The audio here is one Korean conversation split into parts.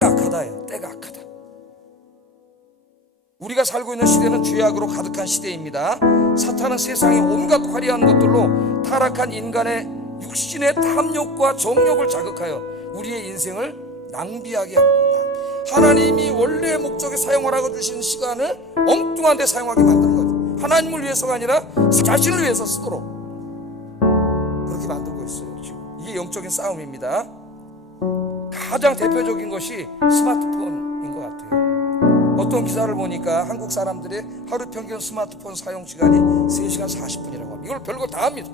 악하다예요. 때가 악하다. 우리가 살고 있는 시대는 죄악으로 가득한 시대입니다. 사탄은 세상의 온갖 화려한 것들로 타락한 인간의 육신의 탐욕과 정욕을 자극하여 우리의 인생을 낭비하게 합니다. 하나님이 원래 목적에 사용하라고 주신 시간을 엉뚱한 데 사용하게 만드는 거죠. 하나님을 위해서가 아니라 자신을 위해서 쓰도록 만들고 있어요. 지금 이게 영적인 싸움입니다. 가장 대표적인 것이 스마트폰인 것 같아요. 어떤 기사를 보니까 한국 사람들의 하루 평균 스마트폰 사용 시간이 3시간 40분이라고 합니다. 이걸 별거 다 합니다.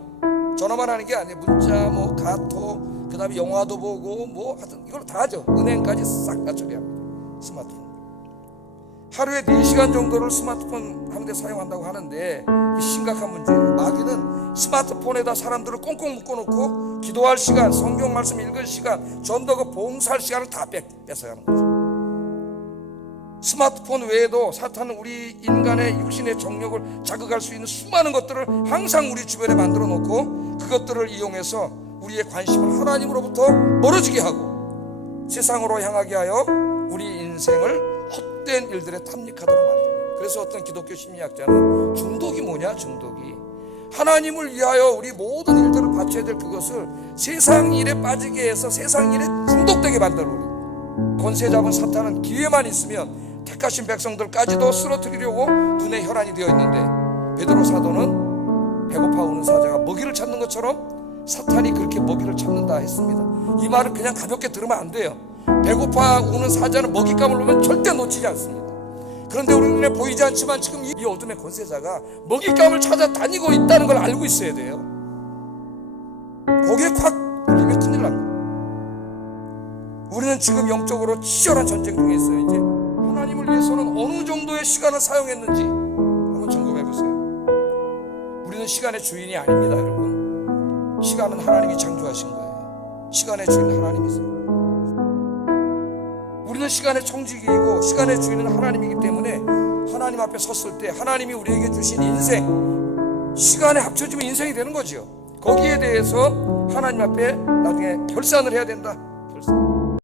전화만 하는 게 아니에요. 문자, 뭐 카톡, 그 다음에 영화도 보고 뭐 하여튼 이걸 다 하죠. 은행까지 싹 다 처리합니다. 스마트폰. 하루에 4시간 정도를 스마트폰 하는데 사용한다고 하는데 심각한 문제예요. 마귀는 스마트폰에다 사람들을 꽁꽁 묶어놓고 기도할 시간, 성경 말씀 읽을 시간, 전도가 봉사할 시간을 다 뺏, 뺏어가는 거죠. 스마트폰 외에도 사탄은 우리 인간의 육신의 정력을 자극할 수 있는 수많은 것들을 항상 우리 주변에 만들어 놓고 그것들을 이용해서 우리의 관심을 하나님으로부터 멀어지게 하고 세상으로 향하게 하여 우리 인생을 헛된 일들에 탐닉하도록 만듭니다. 그래서 어떤 기독교 심리학자는 중독이 뭐냐 중독이 하나님을 위하여 우리 모든 일들을 바쳐야 될 그것을 세상 일에 빠지게 해서 세상 일에 중독되게 만들어 우리 권세 잡은 사탄은 기회만 있으면 택하신 백성들까지도 쓰러뜨리려고 눈에 혈안이 되어 있는데 베드로 사도는 배고파 오는 사자가 먹이를 찾는 것처럼 사탄이 그렇게 먹이를 찾는다 했습니다. 이 말을 그냥 가볍게 들으면 안 돼요. 배고파 오는 사자는 먹잇감을 보면 절대 놓치지 않습니다. 그런데 우리 눈에 보이지 않지만 지금 이 어둠의 권세자가 먹잇감을 찾아 다니고 있다는 걸 알고 있어야 돼요. 거기에 콱 걸리면 큰일 납니다. 우리는 지금 영적으로 치열한 전쟁 중에 있어요. 이제 하나님을 위해서는 어느 정도의 시간을 사용했는지 한번 점검해 보세요. 우리는 시간의 주인이 아닙니다, 여러분. 시간은 하나님이 창조하신 거예요. 시간의 주인 하나님이세요. 우리는 시간의 청지기이고 시간의 주인은 하나님이기 때문에 하나님 앞에 섰을 때 하나님이 우리에게 주신 인생 시간에 합쳐지면 인생이 되는 거지요. 거기에 대해서 하나님 앞에 나중에 결산을 해야 된다. 결산.